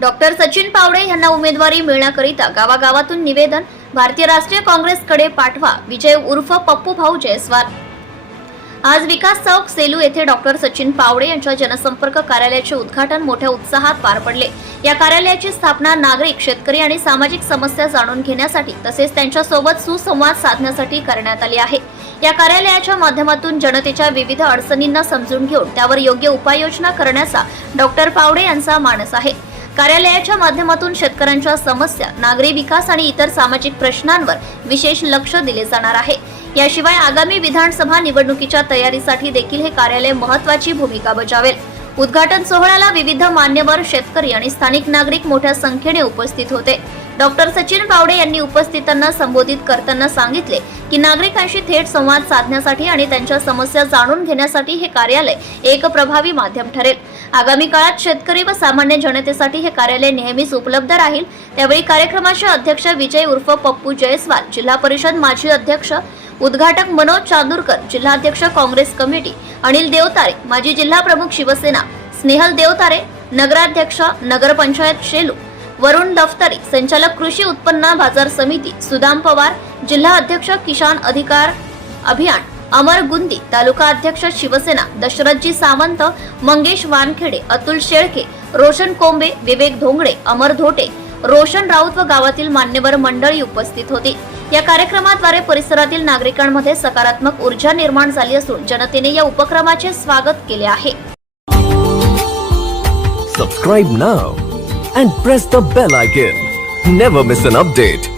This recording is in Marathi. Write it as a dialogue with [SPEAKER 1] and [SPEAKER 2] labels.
[SPEAKER 1] डॉक्टर सचिन पावडे यांना उमेदवारी मिळण्याकरिता गावागावातून निवेदन भारतीय राष्ट्रीय काँग्रेसकडे पाठवा विजय उर्फ पप्पू भाऊ जयस्वाल. आज विकास चौक सेलू येथे डॉक्टर सचिन पावडे यांच्या जनसंपर्क कार्यालयाचे उद्घाटन मोठ्या उत्साहात पार पडले. या कार्यालयाची स्थापना नागरिक शेतकरी आणि सामाजिक समस्या जाणून घेण्यासाठी तसेच त्यांच्यासोबत सुसंवाद साधण्यासाठी करण्यात आली आहे. या कार्यालयाच्या माध्यमातून जनतेच्या विविध अडचणींना समजून घेऊन त्यावर योग्य उपाययोजना करण्याचा डॉक्टर पावडे यांचा मानस आहे. कार्यालयाच्या माध्यमातून शेतकऱ्यांच्या समस्या नागरी विकास आणि इतर सामाजिक प्रश्नांवर विशेष लक्ष दिले जाणार आहे. याशिवाय आगामी विधानसभा निवडणुकीच्या तयारीसाठी देखील हे कार्यालय महत्वाची भूमिका बजावेल. उद्घाटन सोहळ्याला विविध मान्यवर शेतकरी आणि स्थानिक नागरिक मोठ्या संख्येने उपस्थित होते. डॉक्टर सचिन पावडे यांनी उपस्थितांना संबोधित करताना सांगितले की नागरिकांशी थेट संवाद साधण्यासाठी आणि त्यांच्या समस्या जाणून घेण्यासाठी हे कार्यालय एक प्रभावी माध्यम ठरेल. आगामी काळात शेतकरी व सामान्य जनतेसाठी हे कार्यालय नेहमीच उपलब्ध राहील. त्यावेळी कार्यक्रमाचे अध्यक्ष विजय उर्फ पप्पू जयस्वाल जिल्हा परिषद माजी अध्यक्ष उद्घाटक मनोज चांदूरकर जिल्हाध्यक्ष काँग्रेस कमिटी अनिल देवतारे माजी जिल्हा प्रमुख शिवसेना स्नेहल देवतारे नगराध्यक्ष नगरपंचायत शेलू वरुण दफ्तरी संचालक कृषी उत्पन्न बाजार समिती सुदाम पवार जिल्हा अध्यक्ष किसान अधिकार अभियान अमर गुंदी तालुका अध्यक्ष शिवसेना दशरथजी सावंत मंगेश वानखेडे अतुल शेळके रोशन कोंबे विवेक धोंगडे अमर धोटे रोशन राऊत व गावातील मान्यवर मंडळी उपस्थित होती. या कार्यक्रमाद्वारे परिसरातील नागरिकांमध्ये सकारात्मक ऊर्जा निर्माण झाली असून जनतेने या उपक्रमाचे स्वागत केले आहे. Subscribe now and press the bell icon never miss an update